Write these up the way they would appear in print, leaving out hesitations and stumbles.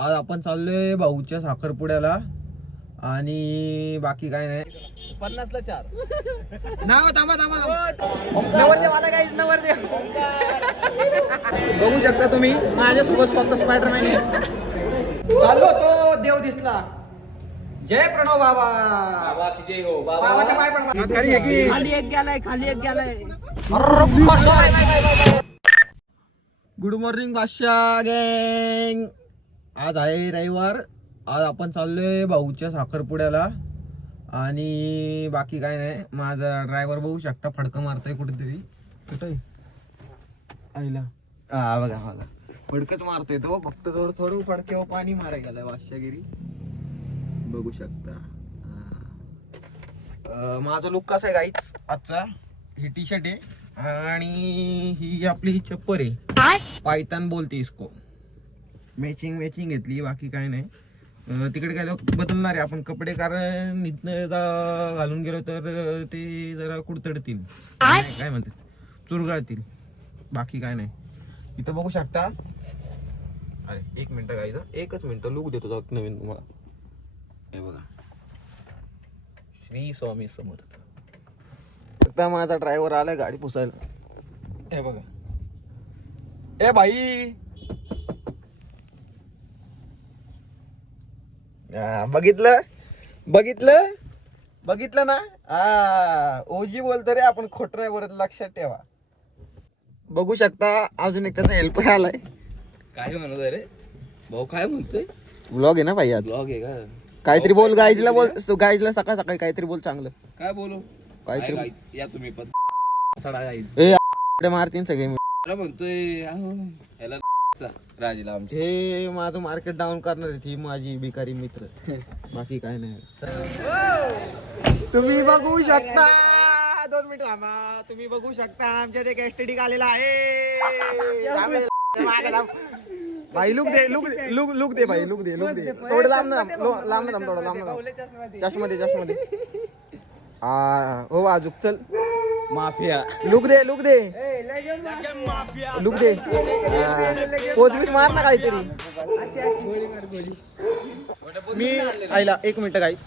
आज आपण चाललोय भाऊच्या साखरपुड्याला आणि बाकी काय नाही. 50 ला 4 नाव थांबा नवरदेव बघू शकता तुम्ही माझ्यासोबत स्वतः स्पायडरमॅन चाललो तो देव दिसला. जय प्रणव बाबा. बाबा की जय हो बाबा. बाबाच्या पाय पडा. खाली एक गेलाय. गुड मॉर्निंग बादशाह गँग. आज आहे रविवार. आज आपण चाललोय भाऊच्या साखरपुड्याला आणि बाकी काय नाही. माझा ड्रायव्हर बघू शकता फडकं मारतोय कुठेतरी. कुठे आईला बघा फडकच मारतोय तो. फक्त थोडं फडक्यावर पाणी मारायला गेलाय बादशागिरी बघू शकता. माझा लुक कसा आहे गाईच आजचा. ही टी शर्ट आहे आणि ही आपली चप्पल आहे. पायतान बोलते इसको. मॅचिंग घेतली बाकी काय नाही. तिकडे गेल्यावर बदलणार आहे आपण कपडे कारण इथनं घालून गेलो तर ते जरा कुडतडतील काय म्हणतात चुरगाळतील. बाकी काय नाही. इथं बघू शकता. अरे एक मिनिट गाईचा एकच मिनिट लुक देतो नवीन तुम्हाला. हे बघा श्री स्वामी समर्थ. आता माझा ड्रायव्हर आलाय गाडी पुसायला. हे बघा ए भाई बघितलं ना. ओजी बोलतो रे आपण खोट नाही बोलत लक्षात ठेवा. बघू शकता अजून एक त्याचा हेल्पर आलाय. काय म्हणत रे भाऊ काय म्हणतोय. व्लॉग आहे ना भाई आज. ब्लॉग आहे का. काहीतरी बोल गाईजला बोल. गाईजला सकाळी काहीतरी बोल चांगलं. काय बोलू काहीतरी गाईज या तुम्ही पण सडा गाईज ए मारतीन सगळे. म्हणतोय ह्याला राजीला आमचे हे माझं मार्केट डाऊन करणार आहे. ही माझी भिकारी मित्र. बाकी काय नाही. तुम्ही बघू शकता 2 मिनिट थांबा. तुम्ही बघू शकता आमच्या ते एसटीडी आलेला आहे. भाई लुक दे भाई लुक दे थोडं लांब चष्मध्ये हो वाजूक चल माफिया लुक दे पोचबीट मार ना काहीतरी. मी आईला एक मिनिट गाईस.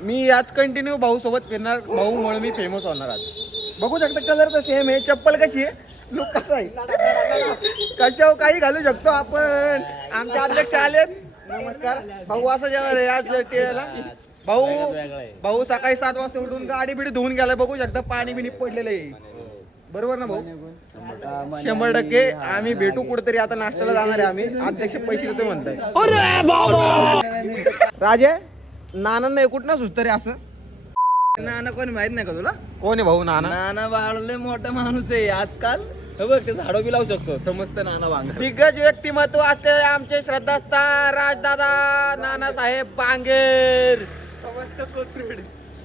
मी आज कंटिन्यू भाऊ सोबत फिरणार. भाऊ म्हणून मी फेमस होणार आज. बघू शकता कलर तर सेम आहे. चप्पल कशी आहे लुक कसा आहे कशावर काही घालू शकतो आपण. आमचे अध्यक्ष आलेत. नमस्कार भाऊ. असं जेवणार आहे आज टेला. भाऊ सकाळी 7 वाजता उठून गाडी बिडी धुवून गेलाय. बघू शकता पाणी बिणी पडलेलं आहे. बरोबर ना भाऊ. 100% आम्ही भेटू कुठेतरी. आता नाश्त्याला जाणार आहे आम्ही. अध्यक्ष पैसे देतो म्हणताय. राजे नाना नाही कुठं सुचत रे असं. नाना कोणी माहित नाही का तुला. कोण आहे भाऊ नाना. नाना बाळले मोठा माणूस आहे आजकाल. हे बघ ते झाडं बी लावू शकतो. समजतं नाना बांगर. दिग्गज व्यक्तिमत्व असते आमचे श्रद्धास्थान राजदादा नानासाहेब बांगेर.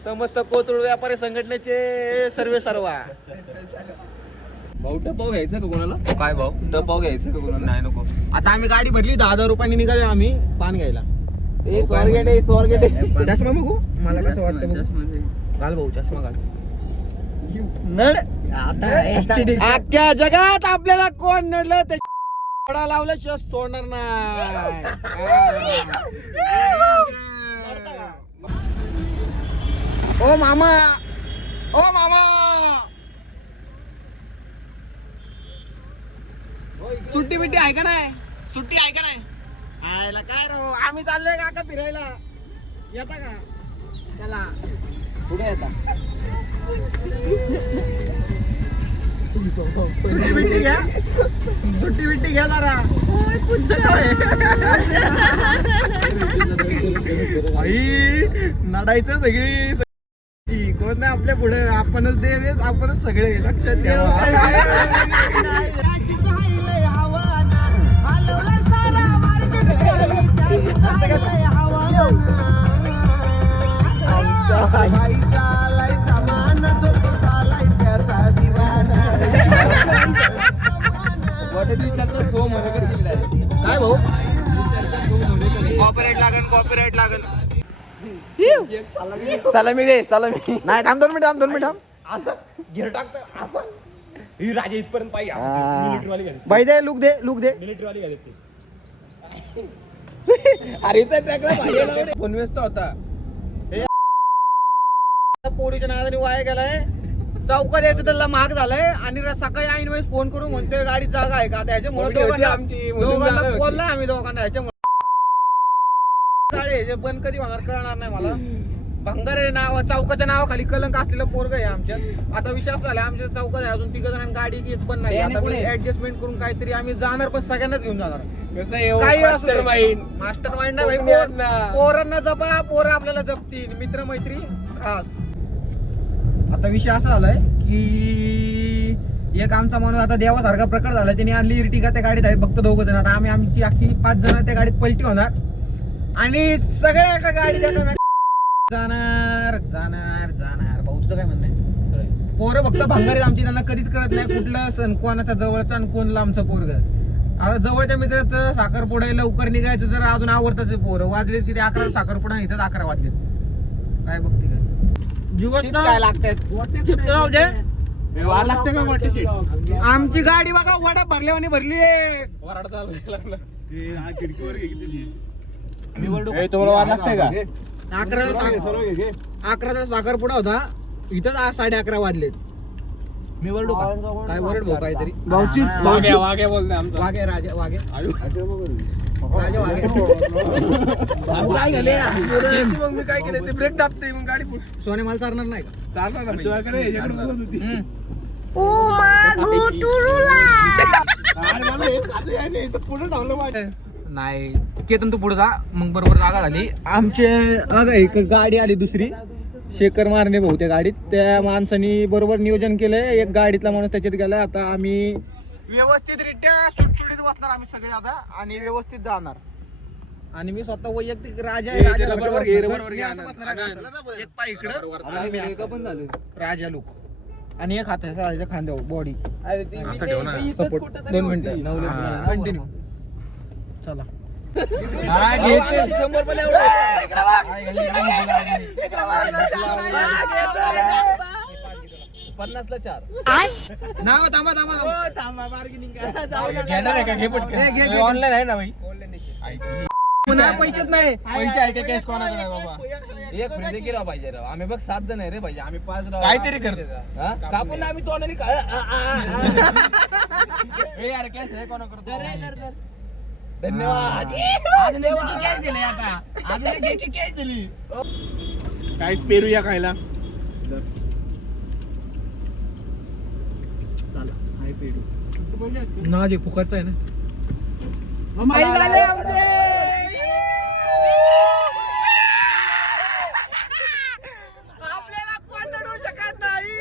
समस्त कोथरूड व्यापारी संघटनेचे सर्वा. भाऊ टपाव घ्यायचं का कोणाला. काय भाऊ टपाव घ्यायचं का कोणाला. नाही नको. आता आम्ही गाडी भरली 10,000 रुपयांनी निघालो आम्ही पान घ्यायला. चष्मा बघू मला कसं वाटतं. घाल भाऊ चष्मा घाल. अख्ख्या जगात आपल्याला कोण नडलं ते लावलं शस सोडणार नाही. ओ मामा सुट्टी बिट्टी आहे का नाही. सुट्टी आहे का नाही. आयला काय राव आम्ही चाललोय काका फिरायला. येता का चला कुठे येता. सुट्टी बिट्टी घ्या जरा. नडायचं सगळी कोण नाही आपल्या पुढे. आपणच देवेस आपणच सगळे लक्षात ठेवा. काय भाऊ कॉपीराइट लागन. सलामी दे सलामी. नाही थांब 2 मिनिट असं गिर टाकतं असं. ही राजे इथपर्यंत पाहिजे. बाई दे लुक दे मिलिटरी वाली घ्यायची. अरे त्या ट्रॅकला फोन व्यस्त होता. पोरीच्या नादाने वाया गेलाय. चौकात यायचं त्याला महाग झालाय आणि सकाळी ऐन वेळेस फोन करून म्हणते गाडीत जागा आहे का. त्याच्यामुळे दोघांना बोललाय आम्ही दोघांना. ह्याच्यामुळे बंद कधी होणार कळणार नाही मला. भंगारे नाव चौकाच्या नावाखाली कलंक असलेलं पोरग आहे आमच्या. आता विश्वास झाला आमच्या चौकात आहे अजून 3 जणांना गाडी एक पण नाही. आता ऍडजस्टमेंट करून काहीतरी आम्ही जाणार पण सगळ्यांनाच घेऊन जाणार. काही मास्टर माइंड नाही भाई. पोरांना जपा पोरं आपल्याला जपतील. मित्र मैत्री खास. आता विषय असा झालाय की एक आमचा माणूस आता देवासारखा प्रकार झाला. त्याने आणली इर्टिगा. त्या गाडीत आहे फक्त 2 जण. आता आमची अख्खी 5 जण त्या गाडीत पलटी होणार आणि सगळ्या एका गाडीत जाणार जाणार जाणार. भाऊ तुझं काय म्हणणं आहे? पोरं फक्त भंगारी आमची. त्यांना कधीच करत नाही कुठलं सण कोणाचा जवळचा आणि कोणला आमचं पोरग. आता जवळच्या मित्राचं साखरपुडा लवकर निघायचं तर अजून आवडताच पोरं. वाजलेत किती 11 साखरपुडा इथंच 11 वाजलेत. काय बघते काय जीवच काय लागतात. आमची गाडी बघा वडा भरल्यावानी भरली. लागतंय का? 11चा साखरपुडा होता इथंच 11:30 वाजलेत. मी वरडू का? काय वरड भाऊ काहीतरी. वाघे बोलते आमचा. वाघे राजा वाघे राजा वाघे. काय झाले मग मी काय केलं ते ब्रेक दाबते मग गाडी सोने मला चालणार नाही का? चालणार नाही. केतन तू पुढे जा मग बरोबर जागा झाली. आमचे एक गाडी आली दुसरी शेकर मारणे भाऊ त्या गाडीत. त्या माणसानी बरोबर नियोजन केलंय. एक गाडीतला माणूस त्याच्यात गेलाय. आता आम्ही व्यवस्थितरित्या सुटसुटीत बसणार आम्ही सगळे आता आणि व्यवस्थित जाणार. आणि मी स्वतः वैयक्तिक राजा एक पाय इकडं पण झालं राजा लुक आणि एक हात राजा खांद्यावर बॉडी सपोर्ट. 2 मिनिटं कंटिन्यू चला. 50ला 4. नाव थांबा थांबा ऑनलाईन आहे ना भाई. पुन्हा पैसेच नाही. पैसे आहे का कॅश कोणाकडे बाबा. एक फ्री केला पाहिजे राव. आम्ही बघ 7 जण आहे रे पाहिजे. आम्ही 5 राव काहीतरी करतो. कापून आम्ही तोंडाने यार कॅश आहे कोणाकडे. धन्यवाद. काहीच पेरूया खायला. ना जे फुकट आहे ना. आपल्याला कोण नडू शकत नाही.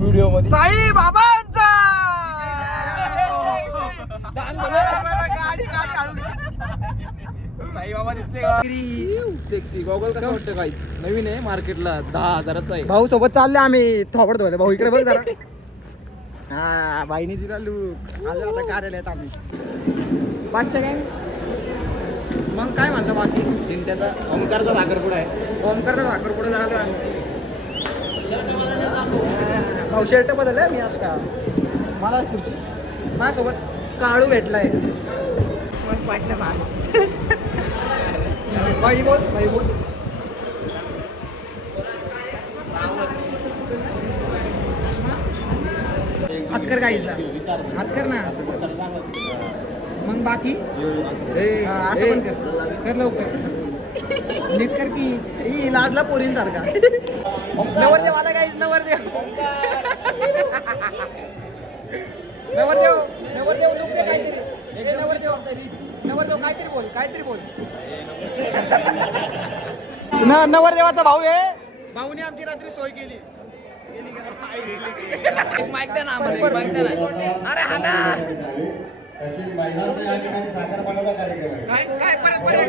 व्हिडिओ मध्ये साई बाबांचा साई बाबा दिसले का? सेक्सी गॉगल कसं वाटतं काहीच नवीन आहे मार्केटला 10,000चा आहे. भाऊ सोबत चालले आम्ही थोबड धुवायला. भाऊ इकडे बघ जरा. हा बाईने दिला लूक. आलो आता कार्यालयात आम्ही 500 काय. मग काय म्हणता बाकी. चिंट्याचा ओमकारचा साखरपुडा आहे. ओमकारचा साखरपुडा झालो आम्ही. भाऊ शर्ट बदललाय मी आता. मला खुर्ची माझ्यासोबत काळू भेटलाय. मग वाटलं बाई बोल बाई बोल. हात कर गाईजला हात कर ना. मग बाकी असं पण कर लवकर. नीट कर की लाजला पोरींसारखा. नवरदेव आला गाईज. नवरदेव नवरदेव नवरदेव लुक दे काहीतरी. नवरदेव काहीतरी बोल. नवरदेवाचा भाऊ आहे. भाऊने आमची रात्री सोय केली. माईक द्या ना आम्हाला. माईक द्या ना. अरे हा ना. तसेच महिलांचा या ठिकाणी साखरपणाचा कार्यक्रम आहे. काय परत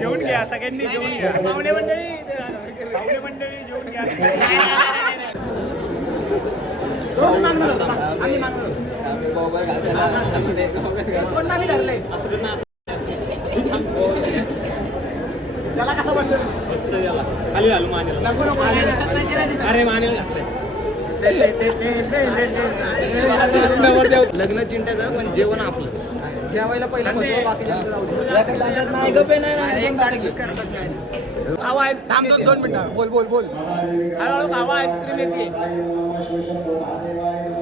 जेवण घ्या सगळ्यांनी जेवण घ्या. पाहुणे मंडळी जेवण घ्या. त्याला कसं बसतं. खाली घालू मानेला अरे मानेला लग्न चिंट्याचं पण जेवण आपलं जेवायला पहिलं महत्व, बाकी जाऊ दे. नाही गप्पे नाही थांब 2 मिनिटं. बोल बोल बोल. आईस्क्रीम येते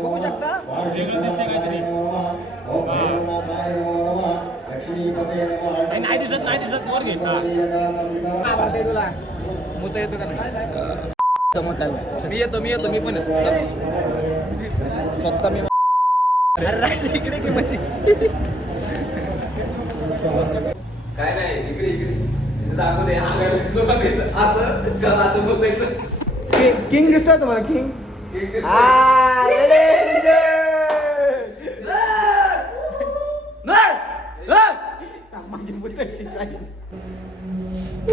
बघू शकता नाही दिसत वर घे तुला मोठं येतो का नाही मी येतो मी पण येतो चल. स्वतः मी इकडे की मध्ये. काय नाही इकडे दाखवू दे असं बसायचं किंग दिसतोय तुम्हाला किंग.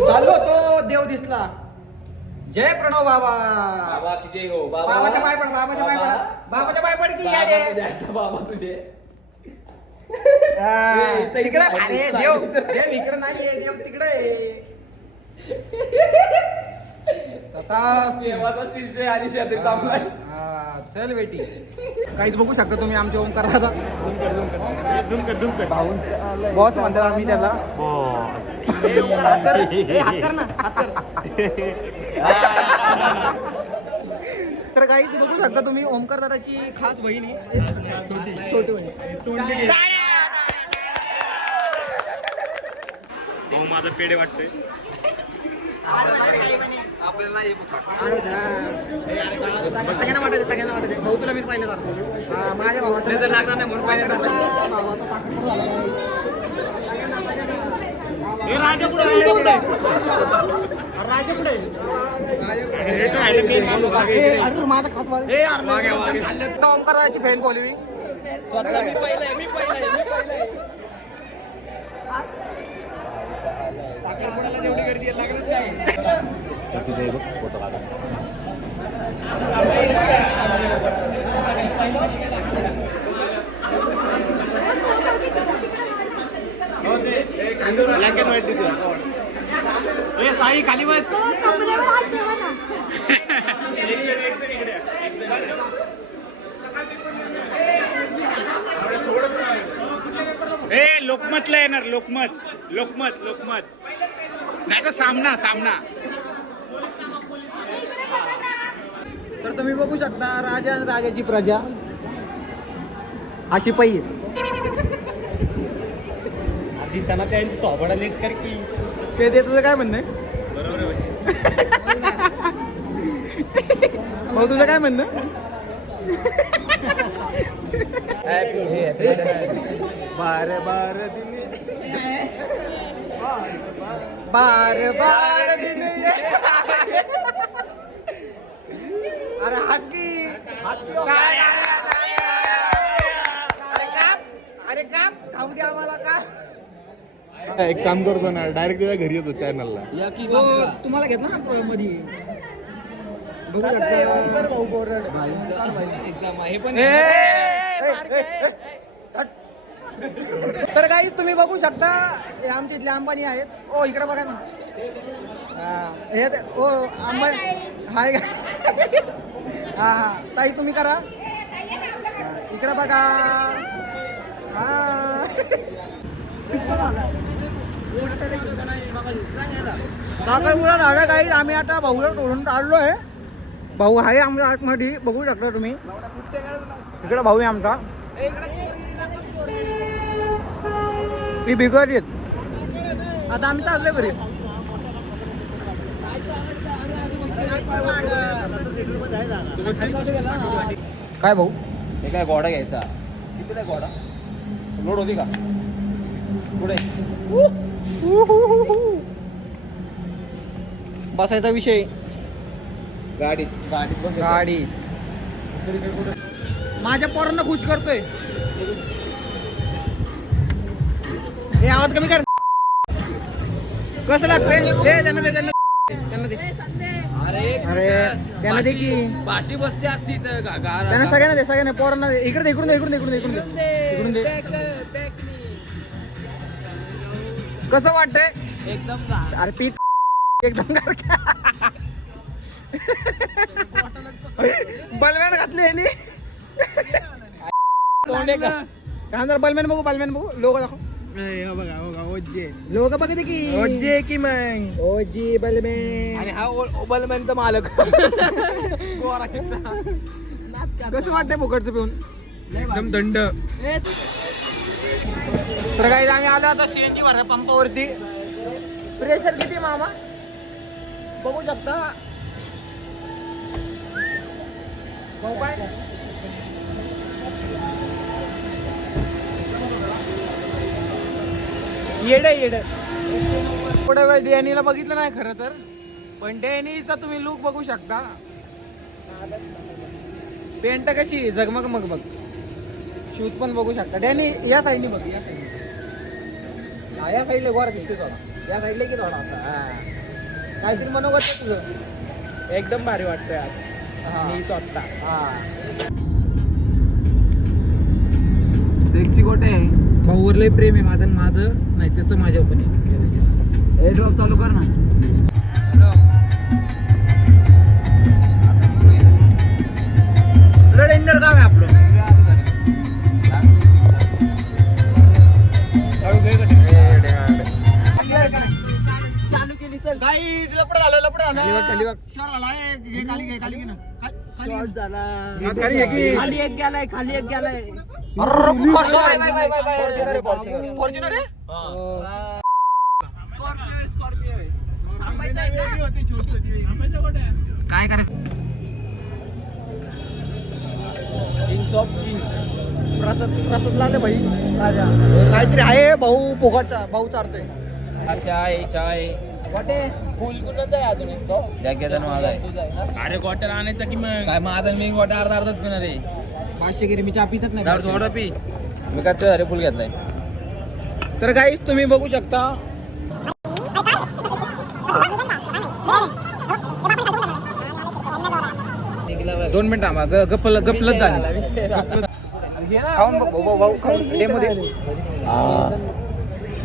चाललो तो देव दिसला. जय प्रणव बाबा. बाबा तुझे हो बाबा बाबाच्या पाय पड, बाबाच्या पाय पड, बाबाच्या पाय पड की या रे. बाबा तुझे तिकडे अरे देव देव इकडे नाहीये, देव तिकडे आहे. देवाचा शिष्य आणि शेजारी थांबलाय. हा, चल बेटी. काहीच बघू शकता तुम्ही आमचे ओमकार दादा. बॉस म्हणतात आम्ही त्याला. हात कर ना, हात कर. तर काहीच बघू शकता तुम्ही ओमकार दादाची खास बहिणी छोटी बहीण. हो माझा पेढे वाटतोय आपल्याला नाही सगळ्यांना वाटायचं, सगळ्यांना वाटायचं. भाऊ तुला मी पाहिलं जातो. माझ्या भावाचं लागणार नाही म्हणून पाहिजे माझा खास ओमकाराची बहीण बोलवी. स्वतः मी पहिलं साखरपुड्याला जेवढी गर्दी आहे लागलं काय. साई खाली बस ए लोकमतला येणार लोकमत नाही तर सामना तर तुम्ही बघू शकता राजा आणि राजाची प्रजा अशी पाहिजे. दिसाना त्यांची थोबडा नीट कर की ते ते तुझं काय म्हणणं आहे? बरोबर आहे भाऊ तुझं काय म्हणणं? बार बार दिन बार दिन अरे हस की अरे का खाऊ द्या आम्हाला का. एक काम करतो ना डायरेक्ट तुझ्या घरी येतो चॅनलला. या की हो तुम्हाला घेतला ना मध्ये बघू शकता भाऊ बोरड. हे पण तर काही तुम्ही बघू शकता हे आमचे इथले अंबानी आहेत. ओ इकडे बघा ना. हे ओ अंबानी हाय का. हा ताई तुम्ही करा इकडे बघा. साखरपुडा झाला काही. आम्ही आता भाऊला तोडून काढलो आहे. भाऊ आहे आमच्या आतमध्ये बघू शकता तुम्ही. इकडे भाऊ आहे आमचा. ती बिगर येत. आता आम्ही चाललोय घरी. काय भाऊ हे काय गोडा घ्यायचा किती नाही गोडा लोड होती का पुढे बसायचा विषय गाडीत बस गाडी. माझ्या पोरांना खुश करतोय. हे आवाज कमी कर. कसं लागतंय हे त्यांना दे त्यांना दे. अरे त्यांना दे की. भाषी बसते असती त्यांना सगळ्यांना दे सगळ्यांना पोरांना दे. इकडे इकडून दे इकडून दे इकडून दे इकडून दे. कसं वाटतंय एकदम अरे पीत एकदम बलमॅन घातले यांनी काय बलमॅन बघू लोक दाखव लोक बघते की ओजे की मग ओजी बलमॅन आणि हा ओबलमॅनचा मालक कसं वाटतंय फुकटचं पिऊन एकदम दंड. तर काही आम्ही आलो आता सीएनजी भरण्या पंपावरती. प्रेशर किती मामा बघू शकता. भाऊ काय येड थोड्या वेळ डॅनीला बघितलं नाही खरं तर, पण डॅनीचा तुम्ही लुक बघू शकता. पेंट कशी जगमग मग बघ. शूज पण बघू शकता. डॅनी या साईडने बघ, या साईडने. हा या साईडला वर दिसते थोडा, या साईडला की थोडा असा. हा काहीतरी मनोगत आहे तुझं. एकदम भारी वाटतंय आज. मी स्वतः सेक्सी गोटे भाऊवर लय प्रेम आहे माझं. माझं नाही त्याचं माझ्या पण आहे. एअर ड्रॉप चालू कर ना. डेंजर काम आहे आपलं. चालू केली चल. गाईज लपड झालं खाली बघ. शॉट झाला. घे खाली घे खाली घे ना. शॉट झाला. खाली घे की. खाली एक गेलाय. फॉर्च्युनर आहे. काय करायचं. Kings of king. प्रसाद लाले भाई काहीतरी आहे. भाऊ पोगाटचा भाऊ चारतोय. चाय वाटे फुल कुणाचा आहे अजून एक तो जॅकेट माझा आहे. अरे क्वार्टर आणायचा की मग काय माझा मी वाटा अर्धाच पिणार आहे. 500 गिरी मी चहा पितच नाही. थोडं पी. मी काय तुझ्या फुल घेतलाय. तर गाईस तुम्ही बघू शकता. दोन मिनिट थांबा. गपलत झालं. खाऊन बघ भाऊ खाऊन डेमो दे.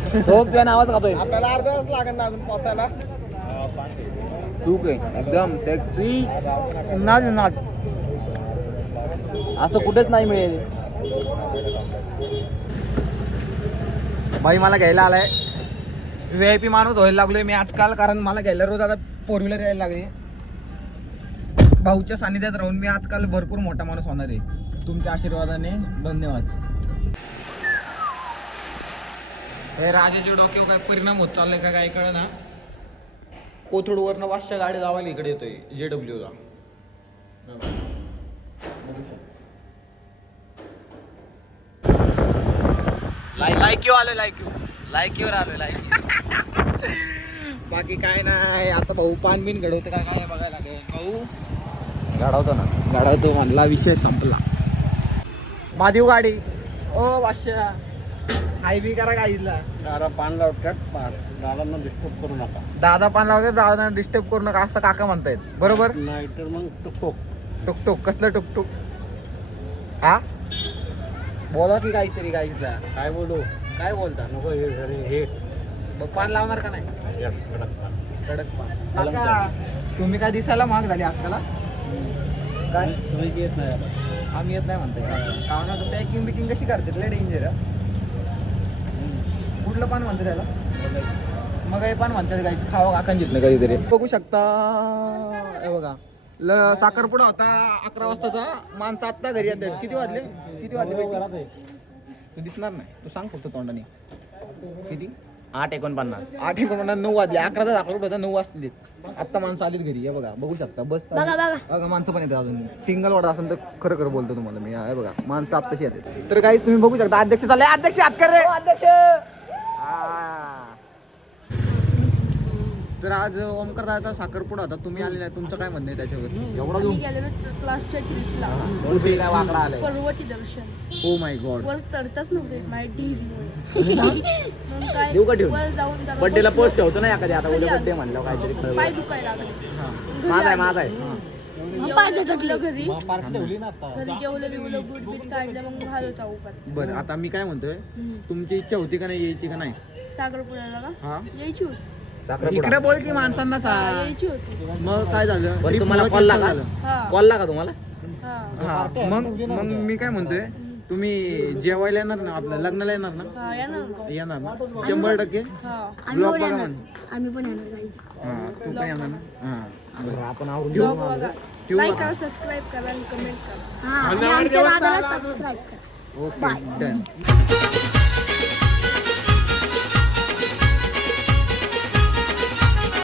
झोप तुझ्या नावाच खातोय. आपल्याला अर्धा तास लागेल ना अजून पोचायला. सूक आहे एकदम सेक्सी. नाच असं कुठेच नाही मिळेल. भाई मला घ्यायला आलाय. VIP माणूस व्हायला लागलोय मी आजकाल. कारण मला घ्यायला रोज आता 4 व्हीलर यायला लागली. भाऊच्या सानिध्यात राहून मी आजकाल भरपूर मोठा माणूस होणार आहे. तुमच्या आशीर्वादाने धन्यवाद. हे राजाच्या डोक्यावर काय परिणाम होत चाललाय का काय कळ ना. कोथरूडवरनं 500 गाडी लावायला इकडे येतोय JW ला. लाईक यू आलोय. बाकी काय नाही. आता भाऊ पान बिन घडवतं काय काय बघायला लागेल. भाऊ गाडवतो ना. गाडवतो म्हणला विषय संपला. महादेव गाडी ओ 500 हायवी करा गाईला. दादा पान लावतात. दादांना डिस्टर्ब करू नका. दादा पान लावते. दादा डिस्टर्ब करू नका असं काका म्हणतायत. बरोबर. नाहीतर मग टुकटुक. टुकटुक कसलं टुकटुक. हा बोला की काहीतरी गाईला. काय बोलू. काय बोलता. नको हे मग पान लावणार का नाही. कडक पान. कडक पान. काका तुम्ही काय दिसायला महाग झाली आजकाल. काय तुम्ही येत नाही आता. आम्ही येत नाही म्हणतोय. कावना पॅकिंग बिकिंग कशी करते. लय डेंजर. कुठलं पान म्हणतं त्याला. मग हे पान म्हणतात गाईच खावा काकांजीत ना कधीतरी. बघू शकता. हे बघा साखरपुडा होता 11 वाजताचा. माणसं आत्ता घरी येतात. किती वाजले तू दिसणार नाही. तू सांग फक्त तोंडाने किती. 8:49. 8:49 9 वाजले. 11चा साखरपुडा होता 9 वाजता. आत्ता माणसं आलीत घरी. हे बघा बघू शकता. बस बघा माणसं पण येतात अजून. टिंगल वाडा असेल तर खरं बोलतो तुम्हाला मी. हे बघा माणसं आत्ताशी येतात. तर काही तुम्ही बघू शकता. अध्यक्ष चालले. अध्यक्ष हात कर रे. अध्यक्ष. तर आज ओमकार दादा साखरपुडा होता. तुम्ही आले नाही. तुमचं काय म्हणणं आहे त्याच्यावर. एवढा मी गेलेलो क्लासच्या ट्रिपला कुठे काय वाकडा आलाय. पर्वती दर्शन. Oh my God. वर चढताच नव्हते माझ्या ढीरमुळे. मग काय देऊ का ठेवून? वर जाऊन जरा बर्थडेला बसलो. पोस्ट ठेवतो ना एखादी. आता उद्या खाली बर्थडे आलो. म्हणलं काहीतरी. पाय दुखायला लागले. माझा आहे माझा आहे. मग पाय झटकलं घरी. पार्टी ठेवली ना आता. घरी जेवलं बिवलं गुड बीट काढलं. मग झालो चौकात. बरं आता मी काय म्हणतोय. तुमची इच्छा होती का नाही यायची का नाही. साखरपुड्याला का हा यायची होती. इकडे बोल की माणसांना सांग. यायची होती. मग काय झालं? बरं, Trip तुम्हाला मुळे call cancel लागा? झालं. हा कॉल का तुम्हाला हा हा मग मी काय म्हणतोय, तुम्ही जेवायला येणार ना, आपल्या लग्नाला येणार ना? हा येणार ना. येणार ना 100%. हा ब्लॉग बघा म्हण. आम्ही पण येणार गाईज. हा तू पण येणार ना? हा बरं. आपण आवरून ब्लॉग बघा. ठेवू लाईक का? करा, सबस्क्राईब करा आणि कमेंट करा. हा आणि आमच्या दादाला सबस्क्राईब करा. Okay done.